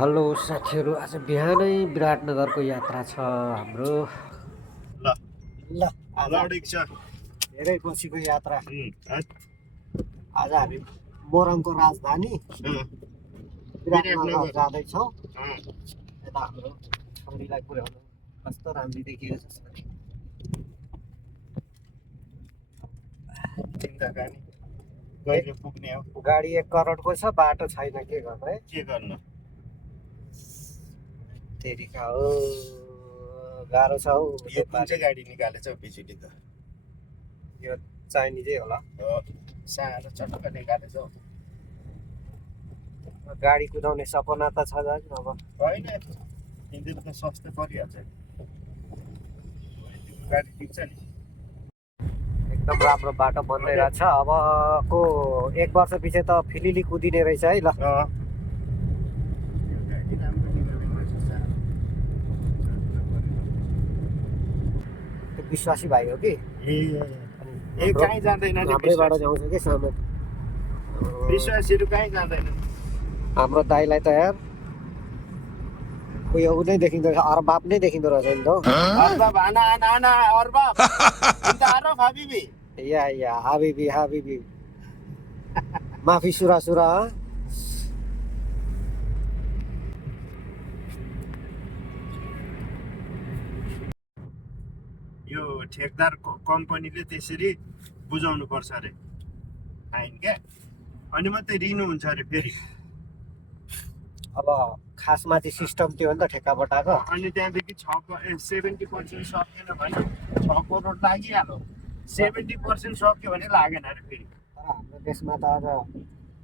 Hello साथीहरू, आज बिहानै विराटनगरको यात्रा छ हाम्रो। ल ल आज लडेको छ। धेरै पछिको यात्रा। अँ, आज हामी मोरङको राजधानी विराटनगर जाँदैछौँ। यता हाम्रो छोरीलाई पुर्याउनु कस्तो राम्रो देखिएको छ। कहिले पुग्ने हो? गाडी 1 करोडको छ, बाटो छैन, के गर्नु है। के गर्नु? तेरिका हो, गाह्रो छ हौ। यो कुन चाहिँ गाडी निकालेछ बिजुली त? यो चाइनिजै होला। सानो चटक्क निकालेछ हौ। गाडी कुदाउने सपना त छ दाजु। अब होइन, तिनीहरू त सस्तो परिहाल्छ नि। गाडी टिप्छ नि। एकदम राम्रो बाटो बन्दै रहेछ। अबको 1 वर्ष पछि त फिलिली कुदिने रहेछ है। ल यो गाडी राम्रो निकालेको रहेछ, सानो। त्यो विश्वासी भाइ हो कि ए कहीँ जाँदैन नि। हाम्रैबाट ल्याउँछ कि सामान। विश्वासीहरू कहीँ जाँदैन। हाम्रो दाइलाई त यार उयो उ नै देखिँदो रहेछ, अरबाब नै देखिँदो रहेछ नि त। अरबाब, आना आना आना अरबाब। अन्त आरब हाबिबी। या हाबिबी हाबिबी माफी सुरा सुरा। यो ठेकदार कम्पनीले त्यसरी बुझाउनु पर्छ अरे फाइन क्या, अनि मात्रै लिनुहुन्छ अरे फेरि। अब खासमा चाहिँ सिस्टम त्यो हो नि त ठेक्कापट्टाको। अनि त्यहाँदेखि 70% सकिएन भने 6 करोड लागिहाल्यो। 70% सक्यो भने लागेन अरे फेरि। तर हाम्रो देशमा त अब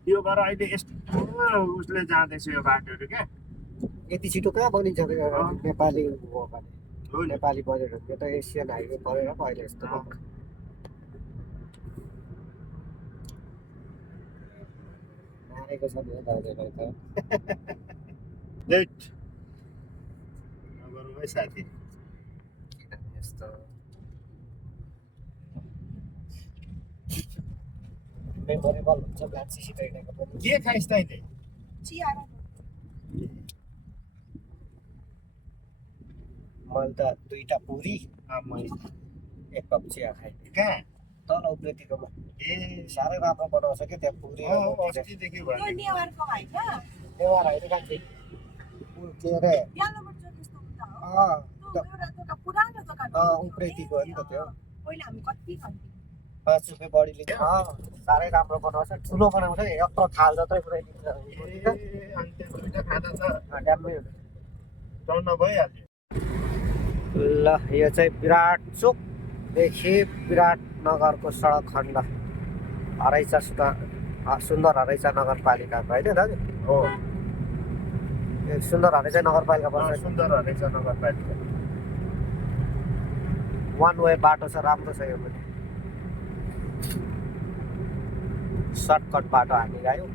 यो भएर अहिले यस्तो उसले जाँदैछ यो बाटोहरू क्या। यति छिटो कहाँ बनिन्छ त यो नेपाली हो भने। हो नि। नेपाली बजेटहरू यो त एसियन हाइवे परेर पो अहिले यस्तो भएको। नारेको छ नि हौ दाजुलाई त। लेट नगरौँ है साथी। किनभने यस्तो मेमोरेबल हुन्छ मान्छेसित हिँडेको पनि। के खाइस् तैँले? मैले त 2टा पुरी मैले 1 कप चिया खाएँ। कहाँ? तल उप्रेतीकोमा ए साह्रै राम्रो बनाउँछ क्या त्यहाँ पुरी र रोटी चाहिँ। अस्तिदेखि भने नेवार होइन कान्छी। के अरे उप्रेतीको हो नि त त्यो। 5 रुपियाँ बढी लिन्छ। साह्रै राम्रो बनाउँछ, ठुलो बनाउँछ नि, यत्रो थाल जत्रै पुऱ्याइदिन्छ। अनि त्यो दुइटा खाना त ड्याम्मै हुन्छ। टन्न भइहाल्यो। ल यो चाहिँ विराटचोकदेखि विराटनगरको सडक खण्ड हरैचा सुन्दर हरैचा नगरपालिकाको होइन दाजु? हो, यो सुन्दर हरैचा नगरपालिका पर्छ। सुन्दर रहेछ नगरपालिका। 1 वे बाटो छ, राम्रो छ यो पनि। सर्टकट बाटो हामी गयौँ।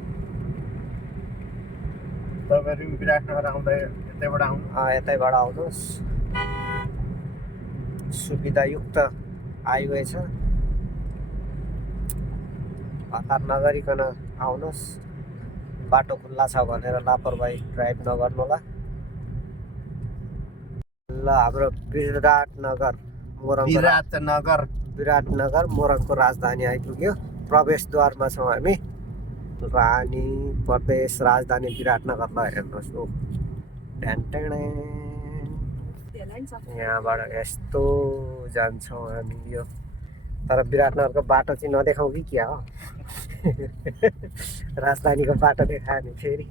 तपाईँहरू पनि विराटनगर आउँदा यतैबाट आउनु। यतैबाट आउनुहोस्, सुविधायुक्त हाइवे छ। हतार नगरिकन आउनुहोस्। बाटो खुल्ला छ भनेर लापरवाही ड्राइभ नगर्नु होला। ल हाम्रो विराटनगर मोरङको राजधानी आइपुग्यो। प्रवेशद्वारमा छौँ हामी। रानी प्रदेश राजधानी विराटनगर। ल हेर्नुहोस्, ओ यहाँबाट यस्तो जान्छौँ हामी। यो तर विराटनगरको बाटो चाहिँ नदेखाउँ कि क्या हो। राजधानीको बाटो देखायो नि फेरि।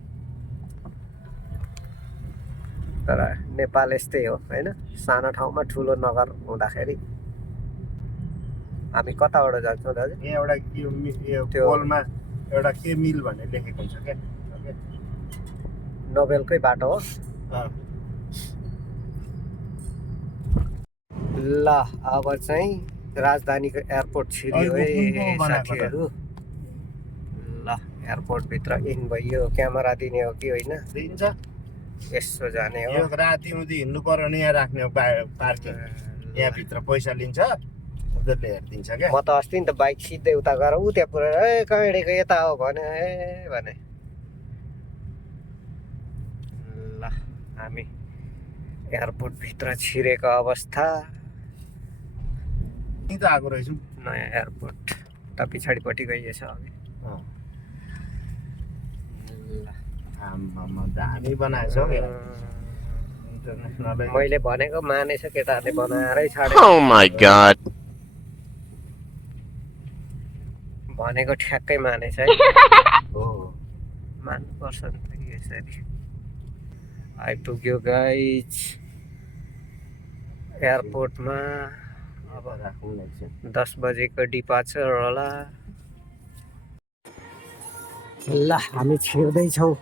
तर नेपाल यस्तै हो होइन, सानो ठाउँमा ठुलो नगर हुँदाखेरि। हामी कताबाट जान्छौँ दाजु? यहाँ एउटा त्यो पोलमा एउटा के मिल भन्ने लेखेको हुन्छ क्या, नोबेलकै बाटो हो। ल अब चाहिँ राजधानीको एयरपोर्ट छिर्यो है साथीहरू। ल एयरपोर्टभित्र इन भइयो। क्यामेरा दिने हो कि होइन? दिन्छ। यसो जाने हो। यो राति उति हिँड्नु पर्यो भने यहाँ राख्ने हो पार्किङ। यहाँभित्र पैसा लिन्छ, उनीहरूले हेरिदिन्छ क्या। म त अस्ति नि त बाइक सिधै उता गएर ऊ त्यहाँ पुऱ्याएर ए कहाँ हिँडेको यता हो भने। ल हामी एयरपोर्ट भित्र छिरेको अवस्था। नि त आएको रहेछौँ। नयाँ एयरपोर्ट त पछाडिपट्टि गइएछ अघि। आम्मामा दामी बनाएछ हौ यहाँ इन्टरनेसनल। मैले भनेको मानेछ केटाहरूले बनाएरै छाडे। Oh my god. भनेको ठ्याक्कै मानेछ है। हो मान्नुपर्छ नि त यसरी। आइपुग्यो गाइज एयरपोर्टमा। अब राखौँ न एकछिन। 10 बजेको डिपार्चर होला। ल हामी छिर्दैछौँ।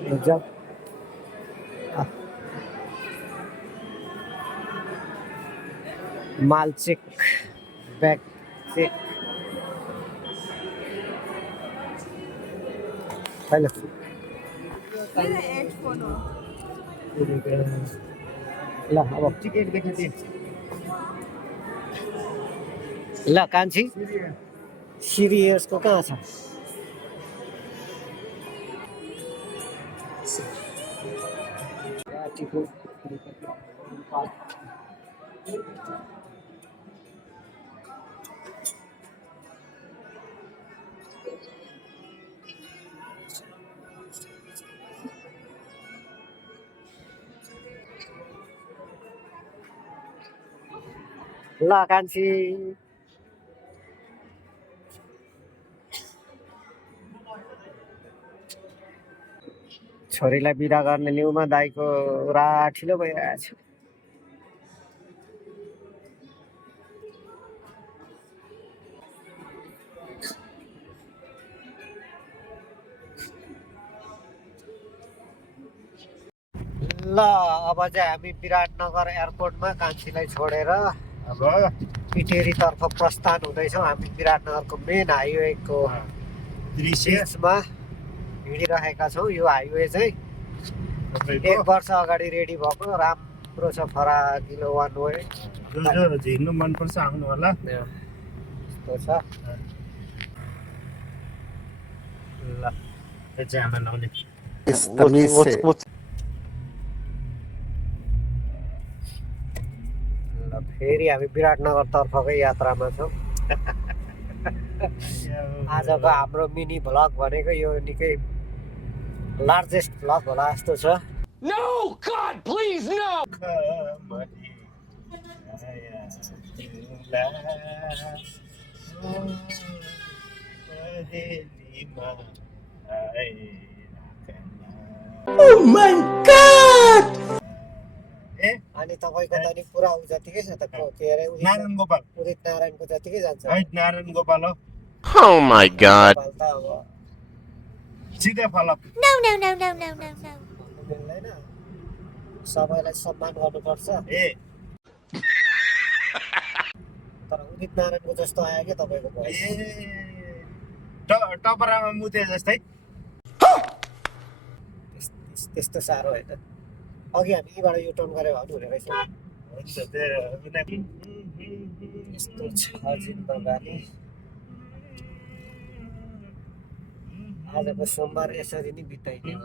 ल जाऊ। माल चेक, ब्याग चेक। होइन ल अब टिकट देखाइदिए ल कान्छी सिरियसको कहाँ छ? ल कान्छी छोरीलाई बिदा गर्ने न्युमा दाइको राठिलो भइरहेछ। ल अब चाहिँ हामी विराटनगर एयरपोर्टमा कान्छीलाई छोडेर अब इटेरीतर्फ प्रस्थान हुँदैछौँ। हामी विराटनगरको मेन हाइवेको दृश्य बिचमा हिँडिरहेका छौँ। यो हाइवे चाहिँ 1 वर्ष अगाडि रेडी भएको राम्रो छ, फराकिलो वान वे। जो झिर्नु मनपर्छ आउनु होला। यस्तो छ। ल त्यो चाहिँ आमा नआउने ल फेरि हामी विराटनगरतर्फकै यात्रामा छौँ। आजको हाम्रो मिनी भ्लग भनेको यो निकै लार्जेस्ट भ्लग होला जस्तो छ। No, God, please, no! Oh my God! अनि तपाईँको त नि पुरा उ जतिकै छ त के अरे नारायण गोपाल उदित नारायणको जतिकै जान्छ। है नारायण गोपाल हो Oh my God! नेपाल त अब सिधै फलप No, no, no, no, no, no, no. भन्नु मिल्दैन, सबैलाई सम्मान गर्नुपर्छ। ए तर उदित नारायणको जस्तो आयो क्या तपाईँको भोइस। टपरामा मुते जस्तै। त्यस्तो साह्रो होइन। अघि हामी यहीँबाट यो टर्न गरेर भन्नु हुने रहेछ। हुन्छ त्यो यस्तो छ जिन्दगानी। आजको सोमबार यसरी नै बिताइदियो।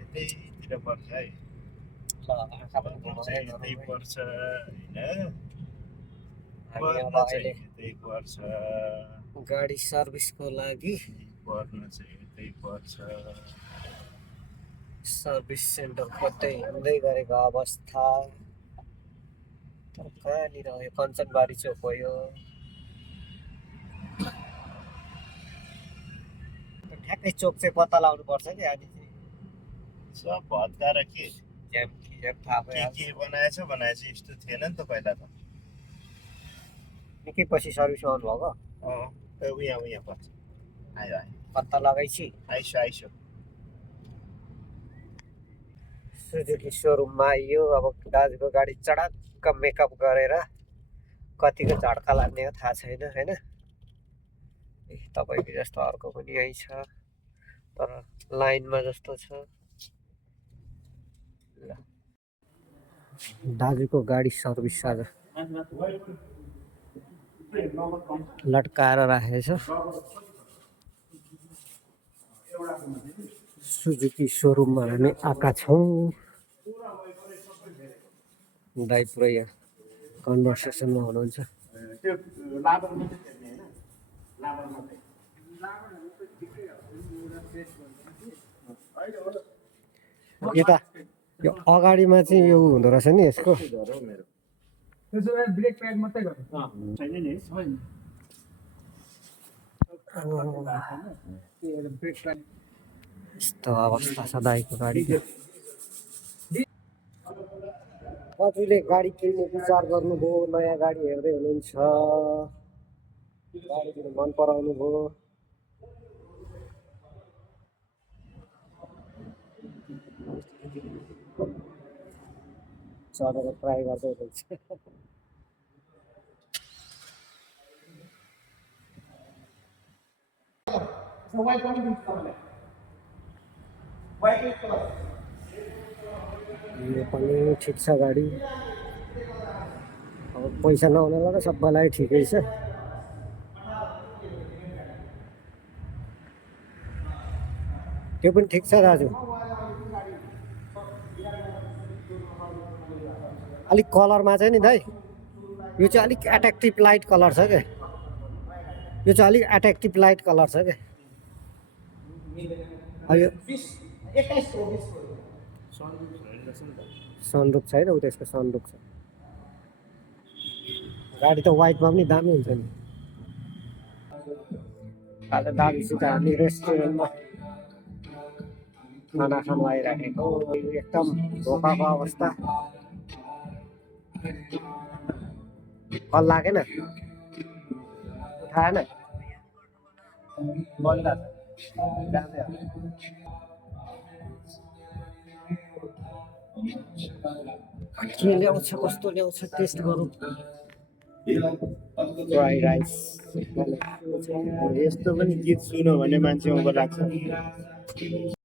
यतैतिर पर्छ है। आँखा पनि घुमाउँदै यतै गरौँ है। पर्छ होइन हामी अब पर्न चाहिँ अहिले यतै पर्छ। गाडी सर्भिसको लागि पर्न चाहिँ यतै पर्छ। सर्भिस सेन्टर खोज्दै हिँड्दै गरेको अवस्था। तर कहाँनिर हो यो? कञ्चनबारी चोक हो यो। ठ्याक्कै चोक चाहिँ पत्ता लगाउनु पर्छ कि हामी चाहिँ। सब भत्ता र के थाहा भइहाल्छ। के बनाएछ यस्तो थिएन नि त पहिला त। निकै पछि सर्भिस आउनु भएको उहाँ पर्छ। आयो पत्ता लगाइछि। आइसो सुजुकी सोरुममा आइयो। अब दाजुको गाडी चडक्क मेकअप गरेर कतिको झड्का लाग्ने हो थाहा छैन होइन। तपाईँको जस्तो अर्को पनि यही छ तर लाइनमा जस्तो छ। ल दाजुको गाडी सर्भिस आज लट्काएर राखेको छ। सुजुकी सोरुममा हामी आएका छौँ। दाइ पुरै यहाँ कन्भर्सेसनमा हुनुहुन्छ। यता यो अगाडिमा चाहिँ यो हुँदो रहेछ नि यसको। ब्रेक प्याड मात्रै गर्नु छैन नि ब्रेक प्याड यस्तो अवस्था छ दाइको गाडीको। कतिले गाडी किन्ने विचार गर्नुभयो, नयाँ गाडी हेर्दै हुनुहुन्छ, गाडी किन मन पराउनु भयो। चढेर ट्राई गर्दै हुनुहुन्छ। यो पनि ठिक छ गाडी। अब पैसा नहुनेलाई त सबैलाई ठिकै छ। त्यो पनि ठिक छ दाजु। अलिक कलरमा चाहिँ नि दाइ यो चाहिँ अलिक एट्र्याक्टिभ लाइट कलर छ क्या। यो चाहिँ अलिक एट्र्याक्टिभ लाइट कलर छ क्या। यो सनरुफ छैन, उ त्यसको सनरुफ छ। गाडी त वाइटमा पनि दामी हुन्छ नि। आज दाजुसित हामी रेस्टुरेन्टमा खाना खानु आइराखेको। एकदम धोकाको अवस्था। कल लागेन, उठाएन, बन्द के ल्याउँछ कस्तो ल्याउँछ टेस्ट गरौँ। फ्राई राइस यस्तो पनि गीत सुन्यो भने मान्छे उँभो लाग्छ।